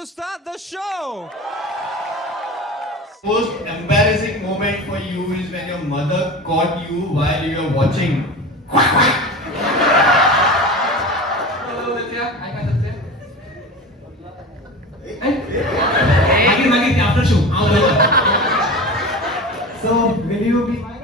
to start the show. Most embarrassing moment for you is when your mother caught you while you were watching. After show. So, will you be mine?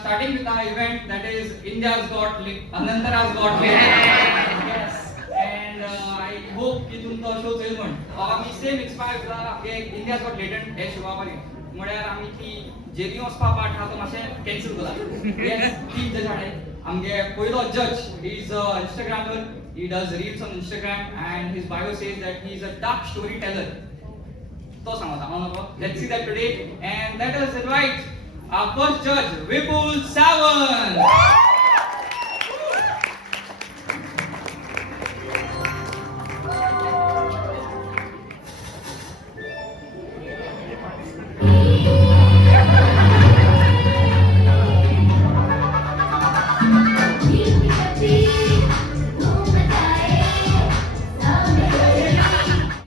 Starting with our event, that is India's Got Lit, Anantara's Got Lit. Yes, and I hope की तुमचा show होईल म्हण. आम्ही same expire झाला की India's Got Latent हे शोवावरी. म्हळ्यार आम्ही ती जेनी वचपा पाठ हा तो मातशें कॅन्सल केला. Yes, ती जज आहे. आमगे पयलो जज, he is a Instagrammer. He does reels on Instagram and his bio says that he is a dark storyteller. तो सांगता हांव नको. Let's see that today and let us invite our first judge, Vipul Sawant.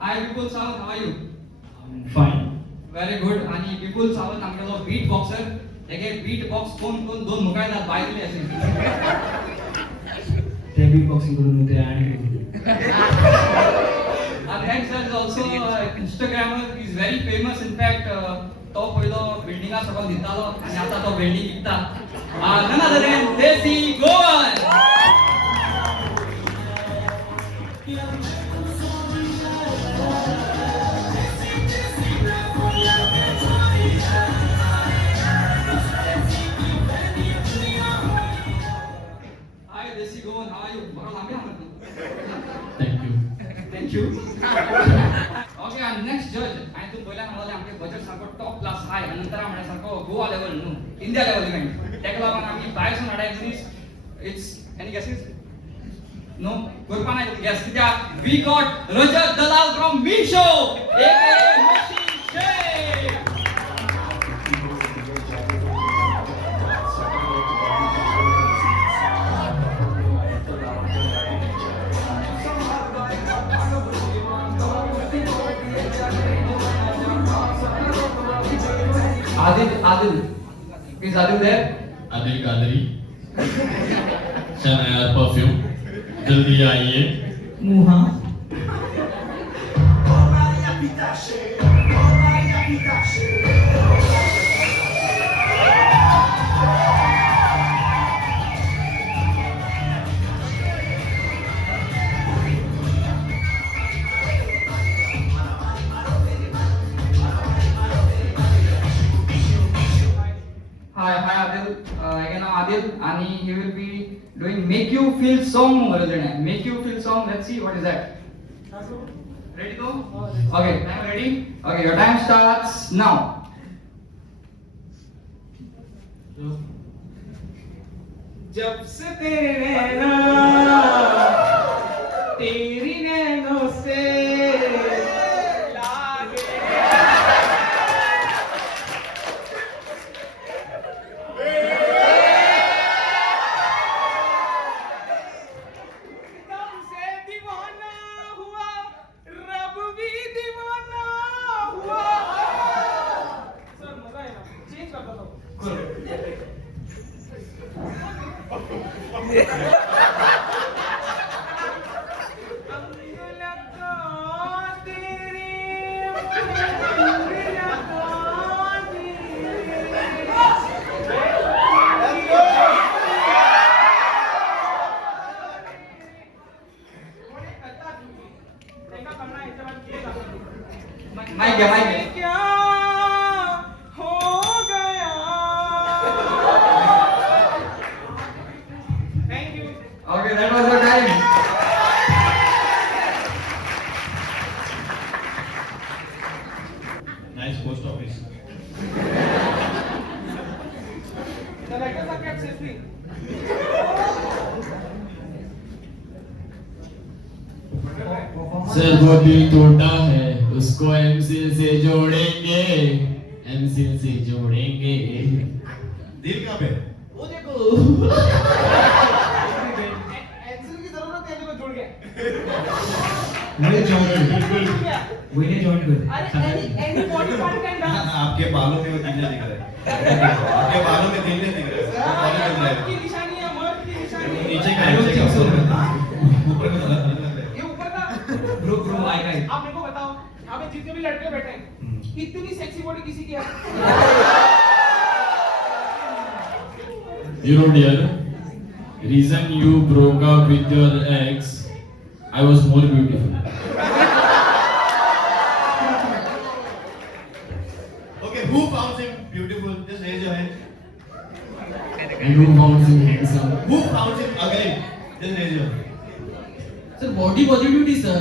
Hi Vipul Sawant, how are you? Fine. Very good. आणि विपुल सावंत आमगेलो beat boxer. तेगे beat box कोण दोन मुखायला बायले असेल. ते बिग बॉक्सिंग करून ते आणि Our next judge is also an Instagrammer. He is very famous. In fact, तो पयलो बिल्डिंगा सकल दितालो आणि आता तो बिल्डिंग विकता. None other than Desi Goan. Hi Desi Goan, how are you? बरो लांबे आहात तू. Thank you. Thank you. Okay, our next judge. आणि तू पहिला म्हणाले आमचे बजेट सारखो टॉप क्लास हाय आणि नंतर आम्हाला सारखो गोवा लेवल न्हू इंडिया लेवल इव्हेंट. तेका लागून आम्ही भायरसून हाडायचं इट्स एनी गेसेस? नो करपा नाही गेस कित्याक we got Rajat Dalal from Meesho aka Machine Shape. Adil. Is Adil there? Adil Qadri शनायार परफ्यूम जल्दी आइए मुहा. Hi Adil. Again I'm Adil and he will be doing Make You Feel Song. Make You Feel Song. Let's see what is that. Ready to? Okay, time ready? Okay, your time starts now. जब से तेरे नैना तेरी नैनों से लागे तुमसे दीवाना हुआ रब भी दीवाना हुआ. सर मजा है ना चेंज कर दो. Mic है. क्या हो गया. Thank you. Okay, that was your time. Nice post office. The letters are kept safely. Sir वो दिल टूटा है उसको एमसील से जोड़ेंगे, एमसील से जोड़ेंगे। दिल कहाँ पे? वो देखो एंसिल की जरूरत है तो जुड़ गया। मुझे जोड़ जुड़ गया। मुझे जोड़ कर अरे any body part can dance. आपके बालों में वो दिल दिख रहा है। आपके बालों में दिल दिख रहा है। बालों में मर्द की निशानी है, मर्द की निशानी है। नीचे का ऊपर का लग रहा है। ये ऊपर का Bro, bro, I got आप मेरे को बताओ, यहाँ पे जितने भी लड़के बैठे हैं, इतनी सेक्सी बॉडी किसी की है? You know, dear, reason you broke up with your ex, I was more beautiful. Okay, who found him beautiful? Just raise your hand. And who found him handsome? Who found him ugly? Just raise your hand. Sir, body positivity, sir.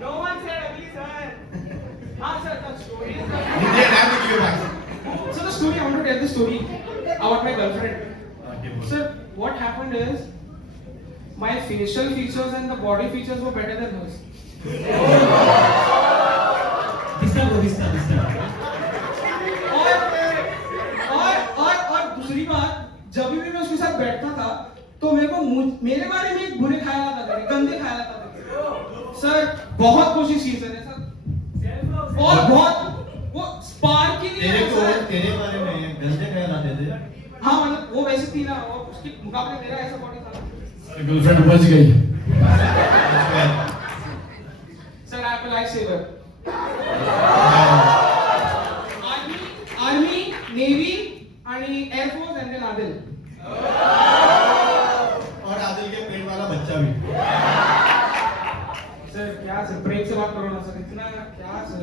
No one said ugly, sir. हाँ sir, the story is that. Nidhi, I have to give you back. So the story, I want to tell the story about my girlfriend. Okay, boss. Sir, what happened is my facial features and the body features were better than hers. और दूसरी बात, जब भी मैं उसके साथ बैठता था तो मेरे बारे में एक बुरे ख्याल आता था, गंदे ख्याल आता था। सर बहुत कोशिश की सर ऐसा, और बहुत वो स्पार्क ही नहीं तेरे आया को सर। तेरे बारे में गंदे ख्याल आते थे। हाँ मतलब वो वैसे थी ना, और उसके मुकाबले मेरा ऐसा बॉडी था। गर्लफ्रेंड बच गई। Sir I am life saver. Army, navy आणि एअरफोर्स एंड देन आदिल। और आदिल के पेट वाला बच्चा भी। सर क्या सर, प्रेम से बात करो ना सर, इतना क्या सर।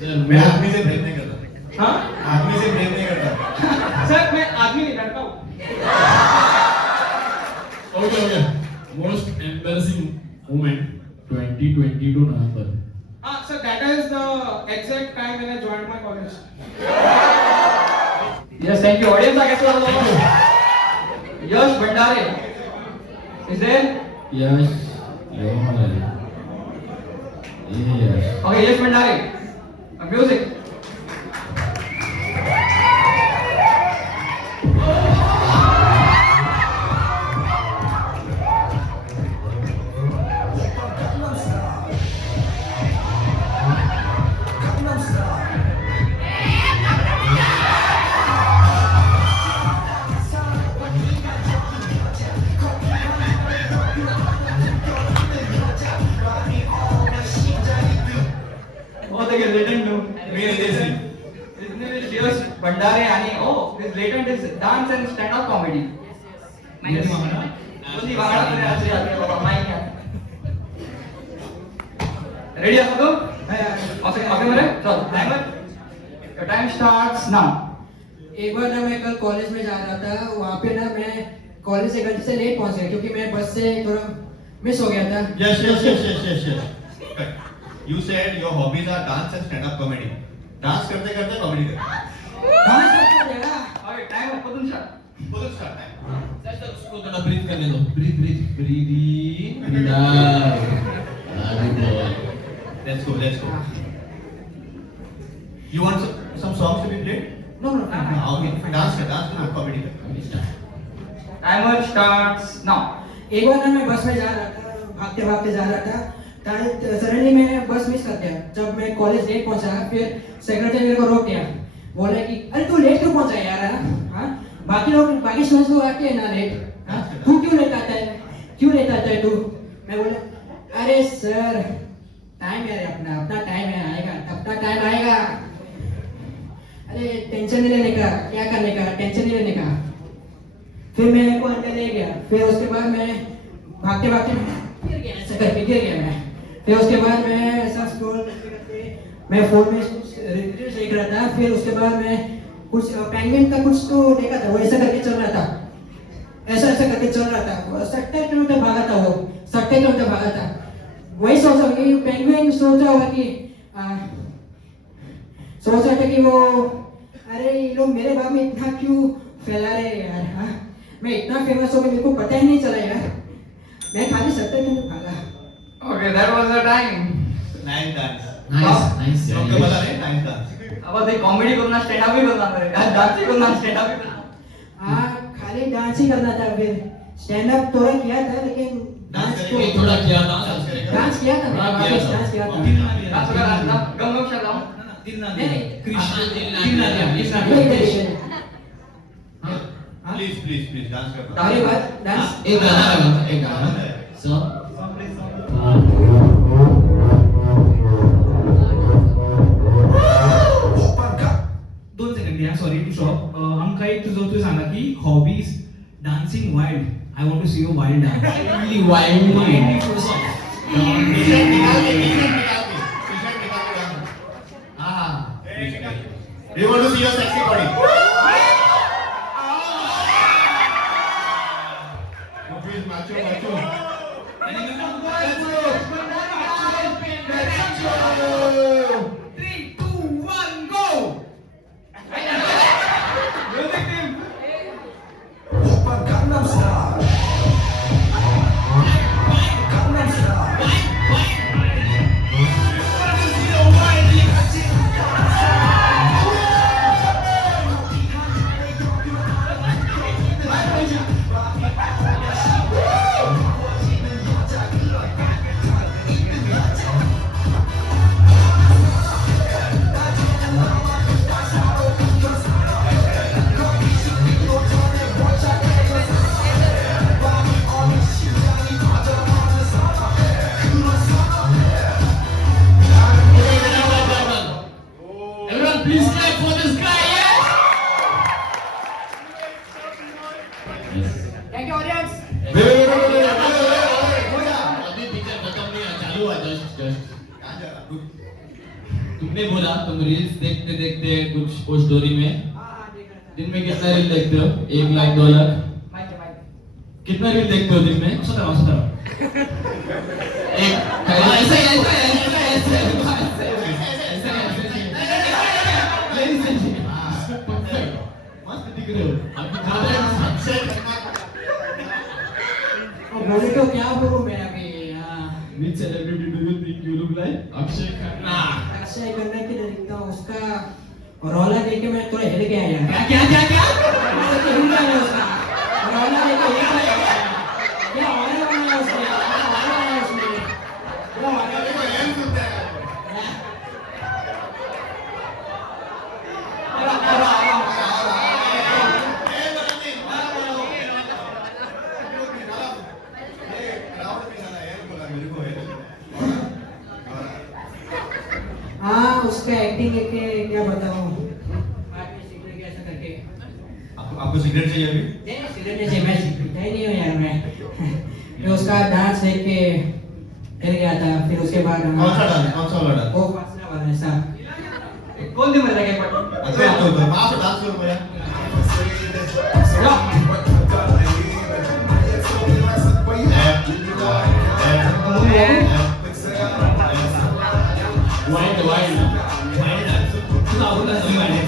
सर मैं आदमी से प्रेम नहीं करता। हाँ आदमी से प्रेम नहीं करता। सर मैं आदमी नहीं, लड़का हूँ। ओके मोस्ट एम्बैरेसिंग मोमेंट 2022 नवंबर। हाँ sir, that is the exact time when I joined my college. Yes, thank you. Audience, I guess we're Yash Bhandare. Is there? Yash Yash Okay, Yash Bhandare. Music. Oh, the latent no. His name is Yash Bhandare and his latent is dance and stand-up comedy. Nice. Only Vagada मेरे हाथ से आती है बाबा, mic क्या? Ready आप लोग? Okay मेरे? चलो, timer. Your time starts now. एक बार ना मैं कल कॉलेज में जा रहा था, वहाँ पे ना मैं कॉलेज से घंटे से लेट पहुँच गया क्योंकि मैं बस से थोड़ा मिस हो गया था। Yes. You said your hobbies are dance and stand-up comedy. Dance करते करते comedy कर। डांस करते हो जाएगा। Okay, timer. Putun start. बोलो start time. सर उसको थोड़ा ब्रीथ करने दो। Breathe in out. Let's go. You want some songs to be played? No Okay. Dance कर comedy कर। Timer starts now. एक बार ना मैं बस में जा रहा था, भागते जा रहा था, सडनली मैं बस मिस कर दिया। जब मैं कॉलेज लेट पहुंचा, फिर सेक्रेटरी मेरे को रोक दिया, बोला कि अरे तू लेट क्यों पहुंचा यार? हाँ बाकी स्टूडेंट्स लोग आते हैं ना लेट, हाँ तू क्यों लेट आता है तू? मैं बोला अरे सर टाइम है अपना टाइम है, आएगा अपना टाइम आएगा। अरे टेंशन नहीं लेने का, क्या करने का, टेंशन नहीं लेने का। फिर मेरे को अंदर ले गया, फिर उसके बाद मैं भागते गिर गया, ऐसा करके गिर गया मैं। फिर उसके बाद मैं ऐसा स्क्रॉल करते मैं फोन में रील्स देख रहा था। फिर उसके बाद मैं कुछ पेंगुइन का कुछ तो देखा था, वो ऐसा करके चल रहा था, ऐसा करके चल रहा था, सट्टे के उधर भागा था। वही सोचा कि पेंगुइन सोचा होगा कि सोच रहे थे कि वो अरे ये लोग मेरे बारे में इतना क्यों फैला रहे हैं यार, हाँ मैं इतना फेमस हो गया मेरे को पता ही नहीं चला यार, मैं खाली 70 दिन भागा। Okay, that was the time. Nice dance nice तुमको पता नहीं नाइस डांस अब ते कॉमेडी करना स्टैंड अप ही करना है, डांस ही करना स्टैंड अप ही करना। हाँ खाली डांस ही करना था, फिर स्टैंड अप थोड़ा किया था लेकिन डांस डांस करेंगे थोड़ा किया था। डांस करेगा डांस किया था हाँ, किया था। डांस किया था। डांस वगैरह गम गम शर्मा। दिल ना नहीं, दे नहीं, कृष्ण दिल ना दिल ना दिया, दे दिल ना वही तरीके। हाँ, हाँ? प्लीज प्लीज प्लीज डांस करना अरे बात डांस एक गाना लगा एक गाना सो दोन सेकंड या सॉरी टू शॉप आमका एक तुझं तू सांगा की hobbies dancing wild I want to see you wild dance really wildly T-shirt निकाल के गाना हाँ We want to see your sexy body. Please, macho, macho. everyone please clap for this guy yes thank you audience. अभी picture खत्म नहीं है चालू है जस्ट कहाँ जा रहा? रुक। तुमने बोला तुम रील्स देखते देखते कुछ वो स्टोरी में दिन में कितना रील देखते हो 1 लाख 2 लाख कितना रील देखते हो दिन में असं करा एक ऐसा मस्त दिख रहे हो अभी बोले तो क्या बोलूं मैं अभी, which celebrity do you think you look like Akshay Khanna Akshay Khanna की तरह दिखता हूँ, उसका रौला देख के मैं थोड़ा हिल गया यार। क्या हिल गया मैं उसका रौला देख के हिल गया। क्या ऑरा बनाया उसने, क्या ऑरा बनाया उसने, क्या ऑरा देखो, ये सुनता है। हाँ उसका एक्टिंग देख के क्या बताऊँ, आदमी सीख गया ऐसा करके। आपको सिगरेट चाहिए अभी? नहीं सिगरेट नहीं चाहिए, मैं पीता ही नहीं हूँ यार मैं। फिर उसका डांस देख के हिल गया था, फिर उसके बाद कौन सा डांस? कौन सा वाला डांस? वो फासला वाला ऐसा। कौन दी मजा के पट अच्छा तो आप डांस करो भैया। wild तुझा आवडता सॉन्ग आहे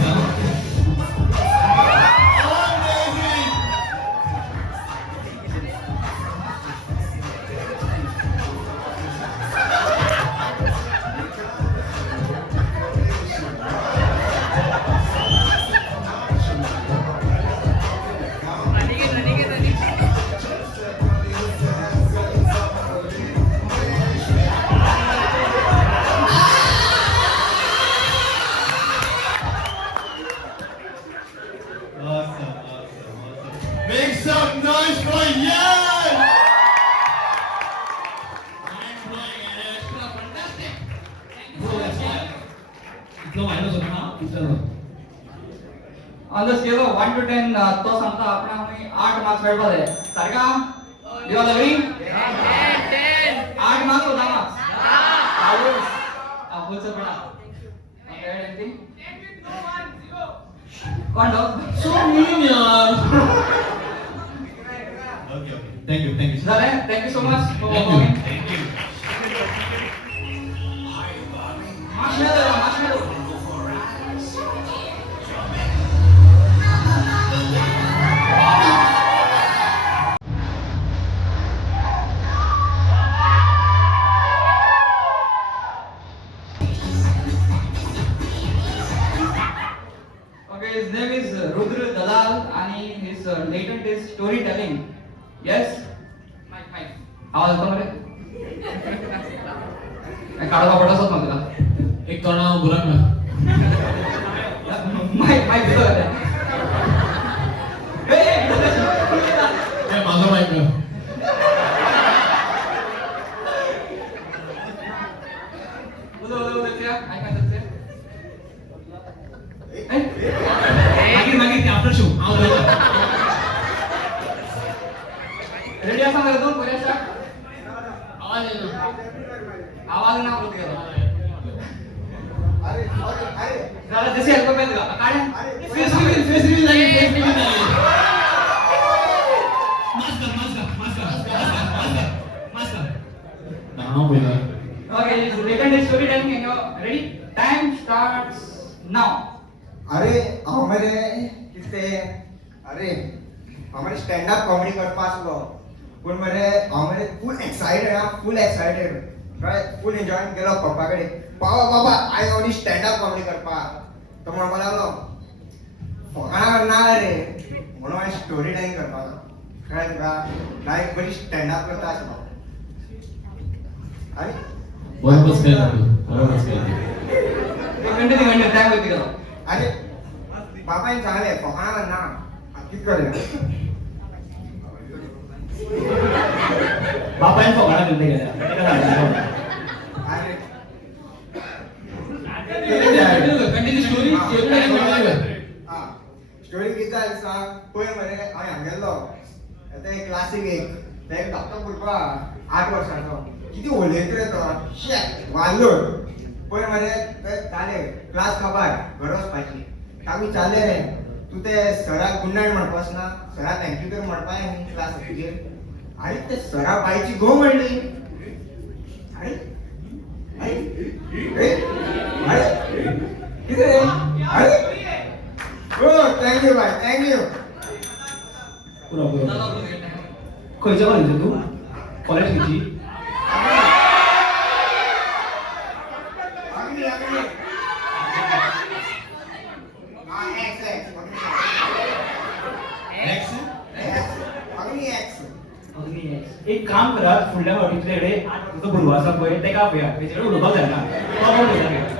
Make some noise for Yan! इतलं व्हायरल होतं ना इथं On the scale of 1 to 10 तो सांगता आपण आम्ही 8 मार्क्स भेटवा दे सारखा यू आर अग्री 8 मार्क्स होता मार्क्स आउट आपुलचं पडा ओके एनीथिंग कोण डॉग so mean यार Okay, thank you, thank you. झालं thank you so much for Thank you. Coming Thank you. Marks मिळालं latent is storytelling. Yes? Mike. आवाज येतो मला? काय काढा पडत होत मला. एक कणा बुरा ना. माईक दिलं का? ए माझा माईक ना. बोल क्या? काय करतात ते? मागे ते आफ्टर शो. रेडी असा मला दोन बऱ्याचशा आवाज येतो. आवाज ना बोलते जरा जसे हेल्प पाहिजे का काढ्या फेस रिव्हील झाली. नाव बोला. Okay latent story telling and ready time starts now अरे हमारे कितने अरे हमारे स्टैंड अप कॉमेडी करपा आसलो पूण मरे हमारे फुल एक्साइटेड काय फुल एन्जॉय केलो पप्पा कडेन बाबा I only stand up comedy करपा तो म्हणपा लागलो फकाणा ना रे म्हणून हांवें स्टोरी टेलिंग करपा कळ्ळें तुका डायरेक्ट बरी स्टैंड अप करता आसलो आनी बरोबर केलं. कंटिन्यू टाइम होती का अरे बाबाने सांगले फकाणा ना कित करूया बापाने फकाणा दिले गेल्या. कंटिन्यू स्टोरी स्टोरी किती सांग पळय मरे हांव हांगा गेल्लो ते क्लासीक एक ते धाकटो भुरगो 8 वर्सांचो किती उलयता रे तो शेट वालोर पळय मरे ते चाले क्लास काबार घर वचपाची ताका विचारले रे तू ते सराक गुड नायट म्हणपास ना सराक थँक्यू तर म्हणपाय न्ही क्लास तुजेर आणि ते सरा बायची गो म्हणली अरे अरे अरे किती रे अरे हो थँक्यू बाय थँक्यू खंयच्या कॉलेजीचो तू कॉलेज खंयची एक काम करा फुडल्या फावटीतले कडेन तुजो भुरगो आसा पळय तेका आपया तेचे कडेन उलोवपाक जायना तो कोण उलयता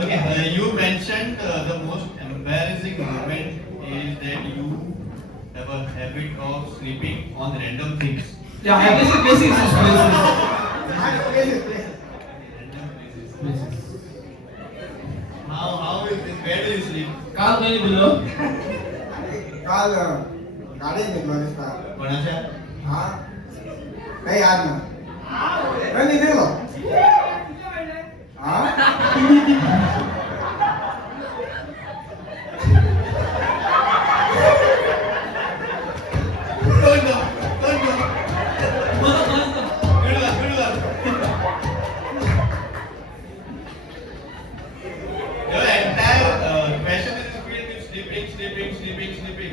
Okay, you mentioned the most embarrassing moment is that you have a habit of sleeping on random things. या basic Random places. How is this? Where do you sleep? काल नाही दिलो. काल गाडीत निघलो दिसता कोणाच्या? हा काही याद ना मी निघलो हा Don't go. Good luck. Your entire passion is filled with sleeping.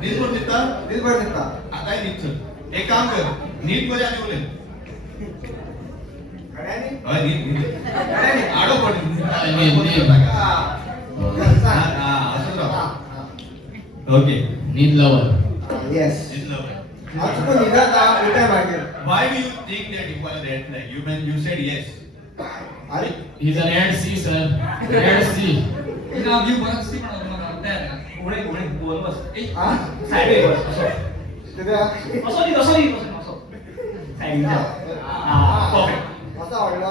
दिसभर निघता आता निघत एक काम कर नीट मध्ये आणि बोले आडो पड ओके नींद लवर. येस आज पण निघता उठे मागे why do you think that you are a red flag you said yes अरे He's a red sea, sir. Red sea. इना व्यू बघा सी पण तुम्हाला तयार आहे उडे बोल बस हा साइड बस असो तिथे असो साइड हा परफेक्ट असं आवडलं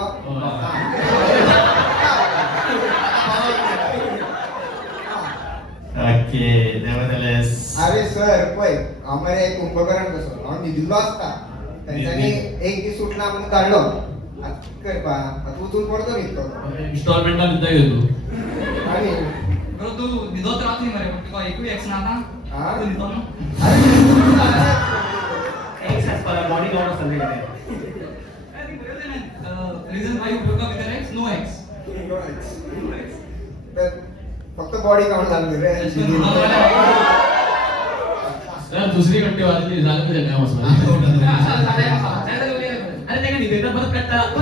okay nevertheless अरे सर पळय आम्हाला एक कुंभकर्ण कसो हांव न्हिदिल्लो आसता तेंच्यांनी एक दीस उठला म्हणून काडलो आता करपा आता उठून पडतो न्हिदतो Installment ला निघता घेतो. आणि बरं तू निदोत राहत नाही मरे पण तुका एकूच एक्स ना आता हा? तू निदो ना एक्सरसाइज करा बॉडी काउंट असतं ते reason why you broke up with ex no ex तर फक्त बॉडी काउंट झालं रे सर दुसरी घंटे वाजली झालं तरी काय मसला. अरे ते का निघता परत कट्टा आता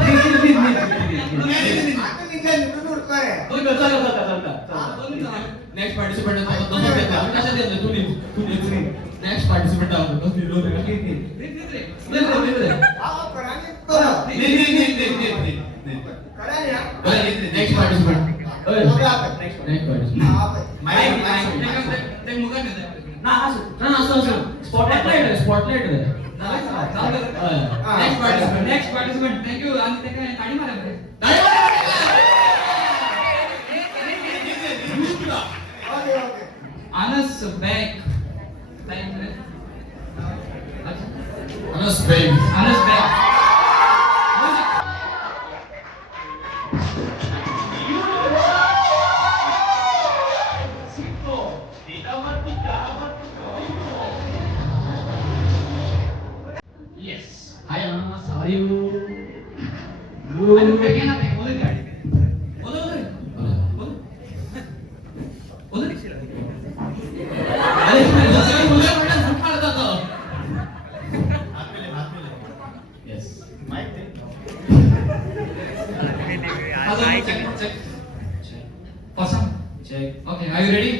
निघाल निघून उठतो रे चल चल चल चल next participant next participant next participant ते मुगा नाही स्पॉटलाइट नेक्स्ट पार्टिसिपेंट थँक्यू आणि ते काय ताडी मारा बरे Anas back. Anas back. Anas back. Yes. Hi Anas, how are you? Anas back ना back. बोल गाडी. बोल. अरे मुझे बड़ा झूठ मारता था. Yes. Hello, check. Awesome. Check. Okay, are you ready?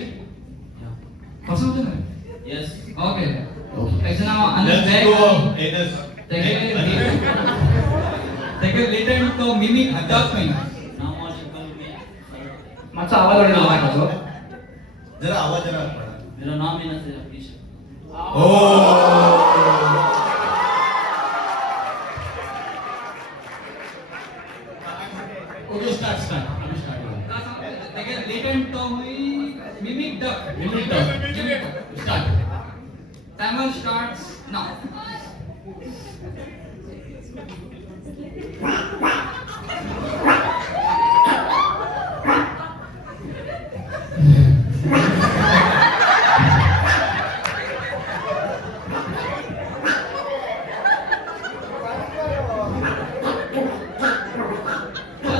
Yeah. Awesome. Yes. Okay. Okay. Actually now Anas Let's back. go. Anas. Take a listen to mimic duck me. माझा आवाज वाढला माझा. जरा आवाज जरा वाढवा. मेरा नाम है नसीर अफीश. Okay, start. अभी start होगा. Take a listen to me mimic duck. Mimic duck. Start. Timer starts now.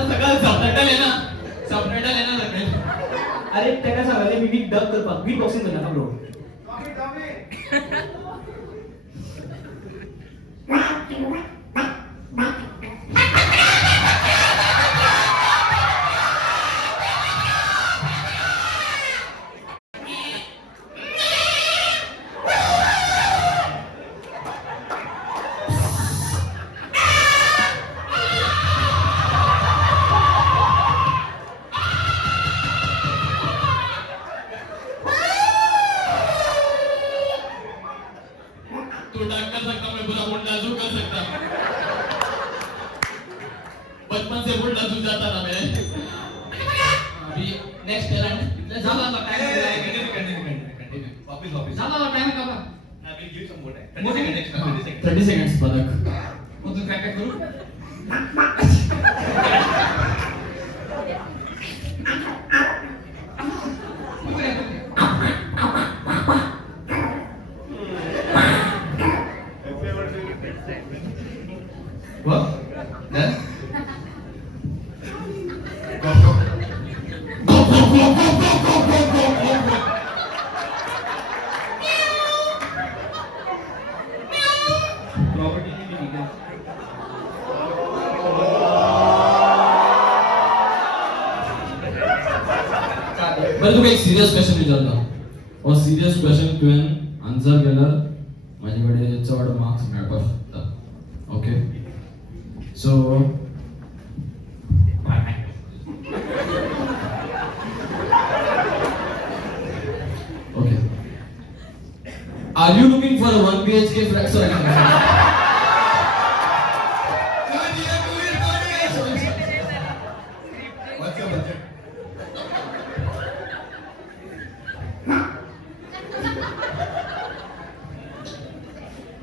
सगळं सबटायटल आहे ना सगळे. अरे त्याला सांगायला मी बीट डब करपाक बीट बॉक्सिंग करना ब्रो. तू डांस कर सकता, मैं पूरा मुंडा जू कर सकता. बचपन से मुंडा जू जाता ना मैं. अभी नेक्स्ट टैलेंट झाला आता Continue. वापस. झाला टाइम का बा. I will give some more time. More 30 time? seconds extra. 30 seconds. 30 seconds पलक. मग तू काय करू. What? Done? Go. प्रॉपर्टी की भी ठीक है. बरं तुम्ही एक सिरियस क्वेश्चन विचारला. और सिरियस क्वेश्चन तुवें आन्सर केल्यार माझ्याकडे चड मार्क्स मेळपाक शकता. Okay. So okay. Are you looking for a 1 BHK flat? Sorry. What's your budget?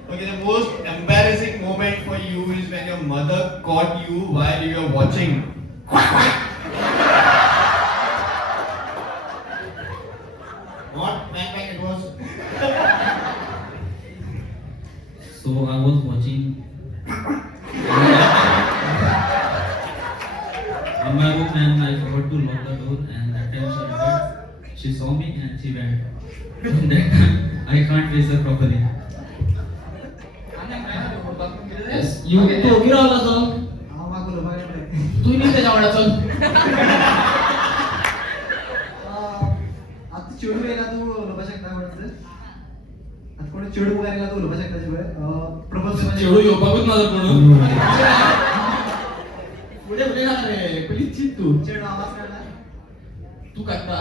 Okay, the most embarrassing moment for you is when your mother caught you while you were watching. What? Back, it was. So I was watching in my room and I forgot to lock the door, and that time she entered. She saw me and she went. And that time I can't face her properly. Yes, you तो गिरावला चल. हा मागून बघा. तू नाही त्याच्या वाड्यात चल. चेडू मुखार येयला तूं उलोवपाक शकता प्रपोज चेडू येवपाकूच ना जर म्हणून फुडें फुडें घाल रे पयलीं चिंत तूं चेडू आवाज काढला तू काढता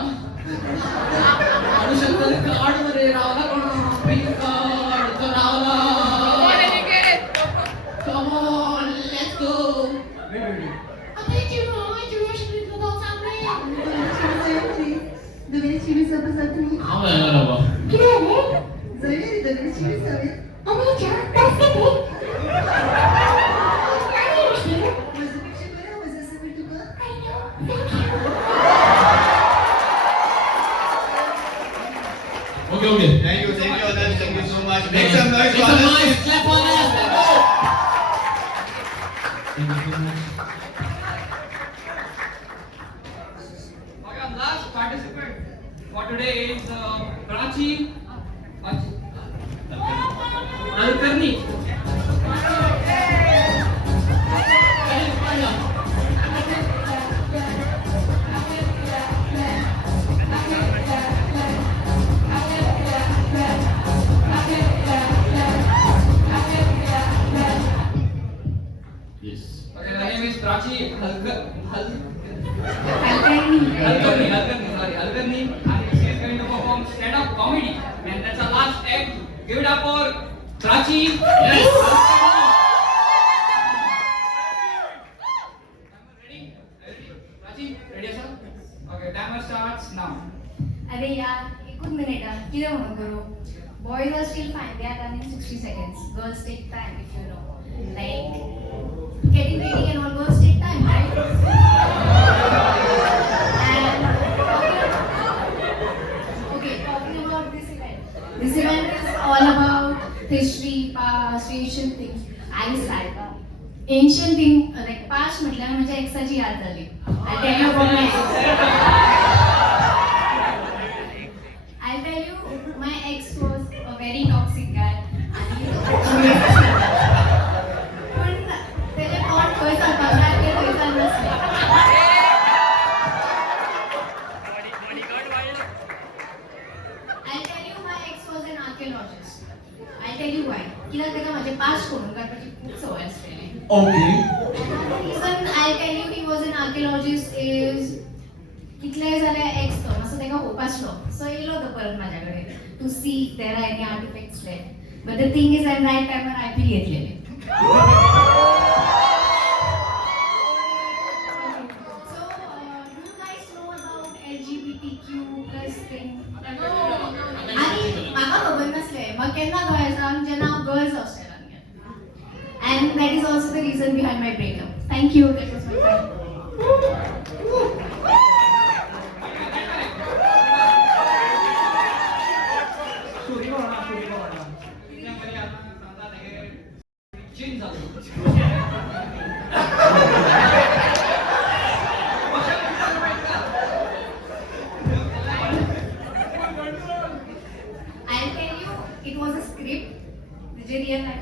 काढू शकता रे काढ मरे रावला कोण पिन काढ तो Rawla come on let's go हांव येणार बाबा okay Thank you, others. Thank you so much. Make some noise for others. Clap for us. Thank you so much. Okay, our last participant for today is Prachi Alkarni. Yes. Okay, her name is Prachi Alkarni, and she is going to perform stand-up comedy, and that's our last act. Give it up for Prachi. Yes. Ready? Prachi, ready sir? Okay, timer starts now. अरे यार एकूच minute कितें म्हणून करूं boys are still fine they are done in 60 seconds girls take time if you know like getting ready and all girls take time right and okay talking about this event is all about history past ancient things I like ancient thing like past म्हटल्यार म्हज्या एक्साची याद जाली I tell you about my ex I'll tell you, my ex was a very toxic guy. पण त्याचे तोंड खंय चालपाक जाय तें खंय चालनासलें. I'll tell you, my ex was an archaeologist. I'll tell you why. कित्याक ताका म्हाजे पास्ट करून काडपाची खूब संवय आसलेली. Okay The reason I'll tell you he was an archaeologist is कितलेय जाल्यार एक्स तो मातसो ताका होप आसलो सो येयलो तो परत म्हाज्या कडेन to see there are any artifacts left but the thing is at right टायमार आय बी घेतलेली so do you guys know about LGBTQ+ thing आनी म्हाका खबर नासलें म्हाका केन्ना कळ्ळें सांग जेन्ना हांव गर्ल्स हॉस्टेलांत गेलें and that is also the region behind my breakup thank you that was my time Change झालं. I'll tell you, it was a script. म्हणजे रिअल लाईफ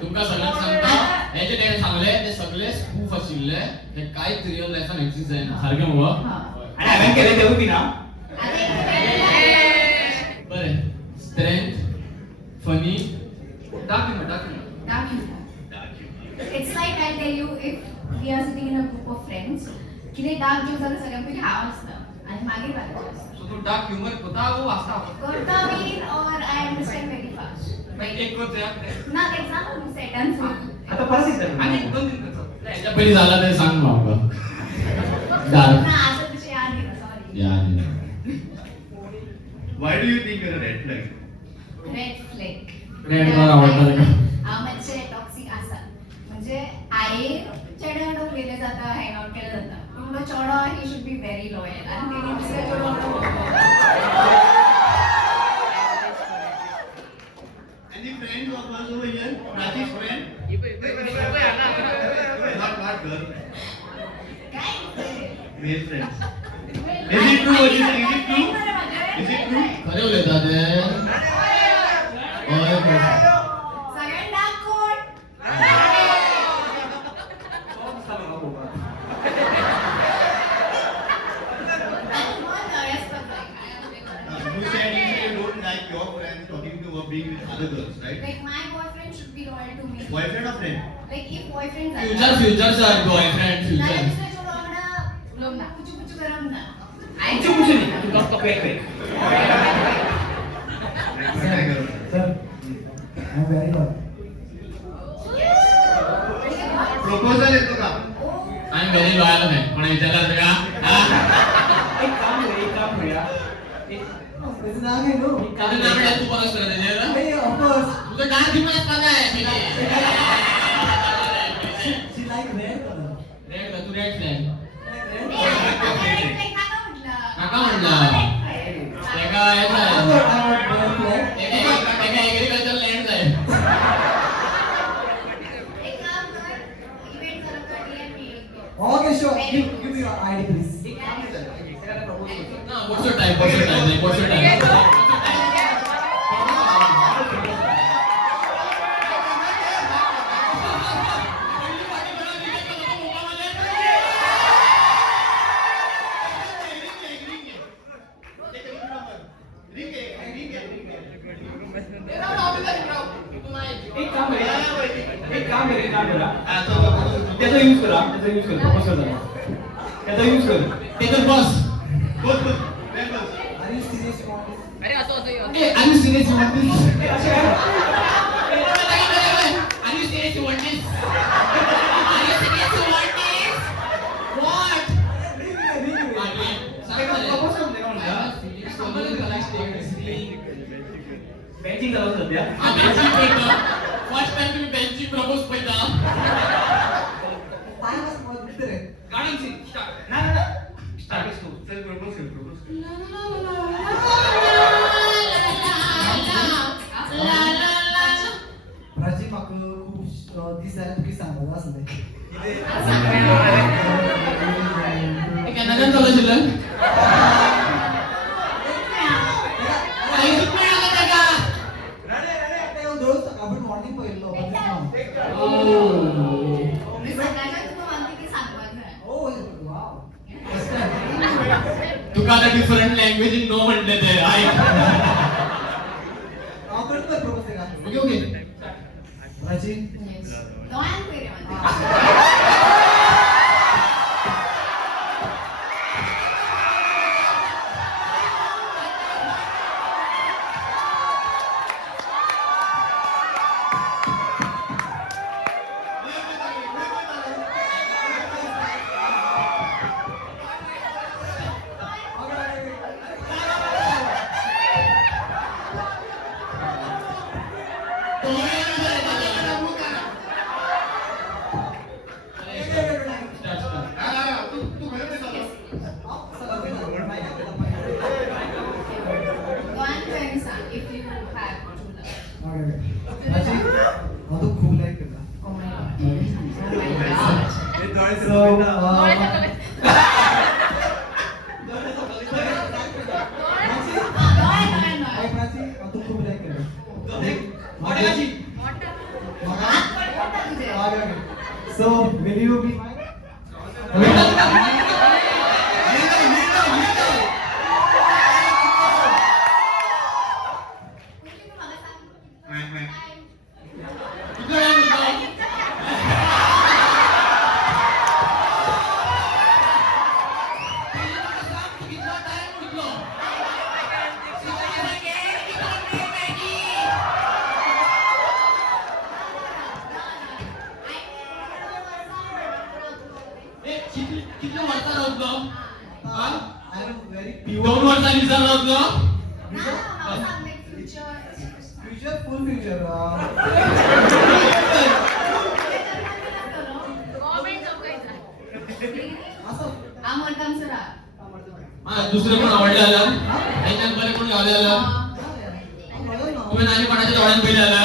तुमका सगळ्यांक सांगता हेचे ते सांगले ते सगळे स्पूफ आशिल्ले हे कांयच रियल लायफान एक्झिस्ट जायना सारकें मुगो आणि हांवें केलें तेवूय बी ना बरें strength funny Dark humor. It's like I'll tell you if we are sitting in a group of friends, किती डार्क जोक जाल्यार सगळ्यांक पयलीं हांव आसता आनी मागीर बाकीचे आसता. So तू dark humor करता वो वाचता. करता been or I understand very fast. एक करता या. ना example set and full. आता परत एकदा आणि 2-3 करता. हेच्या पयलीं झाला ते सांग म्हाका डार्क ना आता तुझे याद येना सॉरी. या Why do you think you're a red flag? Red flag Red color आवडटा ताका. हांव मातशें टॉक्सीक आसा म्हणजे हांवें चेड्या वांगडा उलयलें जाता हँग आउट केलें जाता पूण तो चेडो ही शूड बी व्हेरी लॉयल आनी तेणी दुसऱ्या चेडो वांगडा Any friends of us over here? Prachi's friend? Not girl. काय Male friends. Is it true? Is it true? Is it true? खरें उलयता ते हय सगळ्यात डार्क कोण You said you loyal to me. Boyfriend or friend? Like if boyfriend future sir boyfriend नाही future दुसऱ्या जोडावांगडा लग्न पुचू पुचू करम ना. पुचू पुचू न्ही, तू फक्त pack pack. Sir I am very loyal. Proposal येतो का? आय एम व्हेरी लॉयल आहे पण विचारलं का एक काम करूया. त्याचं नाव आहे नो. कारण नाव तू परत कर त्याच्याला हे ऑफकोर्स तुझं डान्स दिमाग काय आहे she like red colour. Red तू रेड फ्लॅग काका काका म्हणला एका याचा आहे एका एग्रीकल्चर लँड आहे एक काम कर इव्हेंट करत आणि okay sure give me your ID please. एक काम नाही झालं. एखादा प्रपोज करतो. ना व्हाट्स टाइम एक काम करा. त्याचा यूज करा. प्रपोजल झाला. त्याचा यूज कर. त्याचं बस are you serious about this? अरे असं असं ए are you serious you want this असे काय? Are you serious you want this are you serious you want this what banking झालं सध्या. फर्स्ट टाइम तुम्ही बेंचची प्रपोज पहिला काय मस्त मित्र आहे. Garden scene start. नाही स्टार्टच तू. चल propose कर. प्राची म्हाका खूप दीस जाले तुका सांगला आसले. एक अनगन चालू शिल्लक ते दोन आपण मॉर्निंग पळयल्लो पण मी सगळ्यांना तुका मानते की सांगपाक जाय. ओ वाव. तुका आता डिफरंट लँग्वेज इन नो म्हटले ते ऐक आपण तर प्रपोज केला. ओके ओके प्राची दोन पेरे म्हणते. So, will you be mine? किती वर्षाला होतो I am very pure. 2 वर्षांनी झाला होतो Future, full future. असं दुसरे कोण आवडले आला त्याच्यात बरे कोण गावले आला तुम्ही नाही कोणाच्या डोळ्यात पहिले आला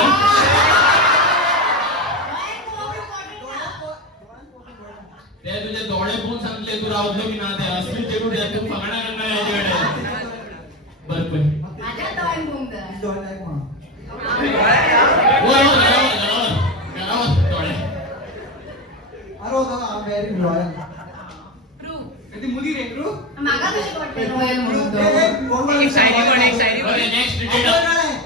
ते तुझे डोळे कोण सांगले तू राहतो की ना ते असली टेकू द्या तू पकडा करणार याच्याकडे बरं पण Don't like mom. डोळे I don't know, I'm very loyal. ती मुली रे. एक शायरी पण, एक शायरी पण.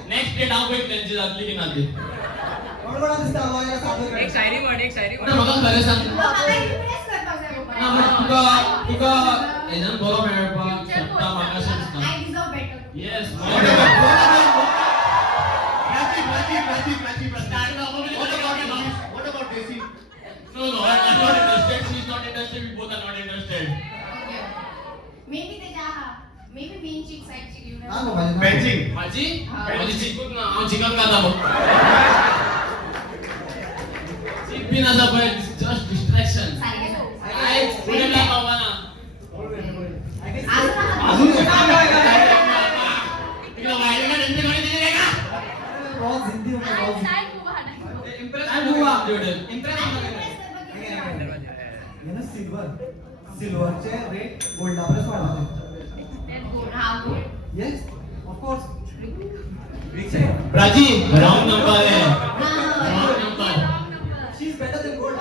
नेक्स्ट डेट आपण त्यांची जातली की नाते बडबडा दिसता आवाजाला सादर एक शायरी म्हण पण म्हाका खरें सांग म्हाका impress करपाक जाय बाबा. ना पण तुका हेच्यान बरो मेळपाक शकता म्हाका अशें दिसता I deserve better. Yes What about Desi? No, I'm not interested. She's not interested. We both are not interested. Okay. Maybe तेच्या maybe main chick side chick you ना know. बाबा Benching. माझी हा. माझी चिकूच ना हांव चिकन खाता मग चिक बीन आसा पळय जस्ट डिस्ट्रॅक्शन सारखें सांग. काय फुडें काय पावना अजून काय काय तिकडे वायरला त्यांचे कोणी दिले का बहुत हिंदी में बहुत इम्प्रेस काय बुवा इम्प्रेस ये ना सिल्वरचे रेट गोल्डावरच वाढले yes of course Prachi wrong number आहे wrong number she is better than gold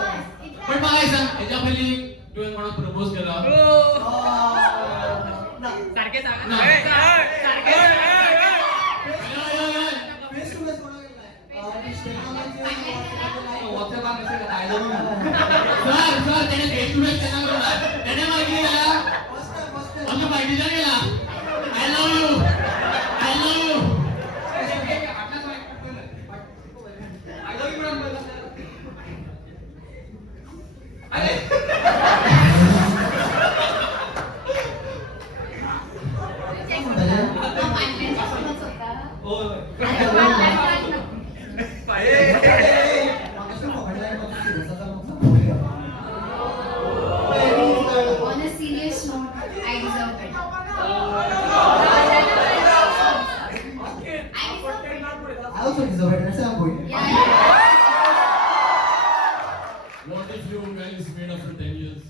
पण मला एक सांग ह्याच्या पहिली तुवें कोणाक प्रपोज केला सारखे सांग ना. सारखे फेस टू फेस कोणा व्हॉट्सअपला message I love you sir त्याने फेस टू फेस त्यांना केला त्याने माहिती गेला आमच्या पार्टीला गेला I love you I love you On a serious note, I deserve better. I also deserve it. That's why I'm going. Yeah. What if you guys made up for 10 years?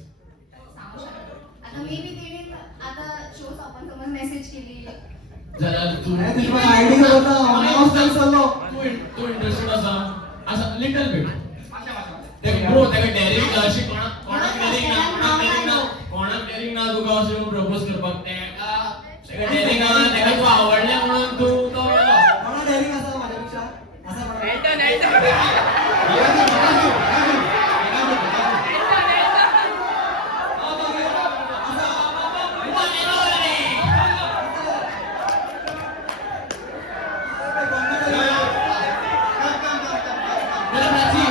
आता may be तेने आता shows आपण समज message केली जाल्यार तू नाही तुझी पण आयडी होता माउस सेल चाललो तू इंटरेस्टेड असा लिटल बिट तेका डेअरिंग अशी कोणाक डेअरिंग ना तुका अशें प्रपोज करपाक तेका डेअरिंग ना तेका तू आवडले म्हणून तू तो गेलो मला डेअरिंग असा माझ्यापेक्षा असा मला एल्टन एल्टन मला प्राची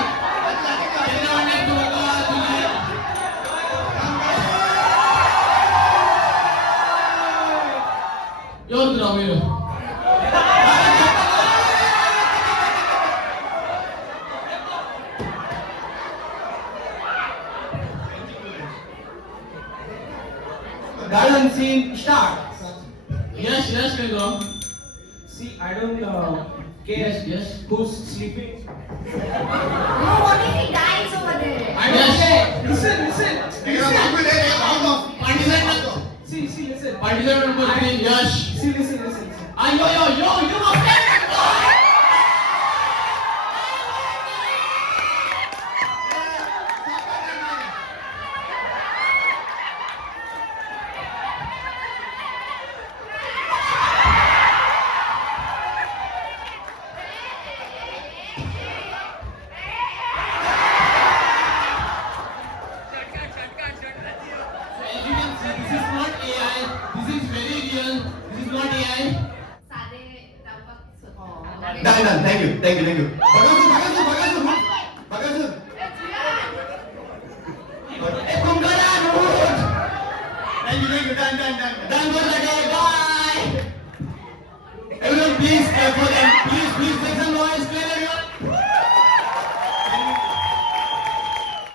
तेका वाटलं तुका तुझी यो Dravid Garden scene start. Yash केलो See, I don't care Yes. who's sleeping. No, what if he dies over there? I Yash Listen. Participant See, listen. Participant बोलते यश See, listen. Yo, you my favorite boy! As you can see, this is not AI. This is very real. This is not AI. साधे रावपाक सोदता. Done. Thank you. बघासून. कुंकला route. Thank you. Done for the day. Bye. Everyone, please clap for them. Please.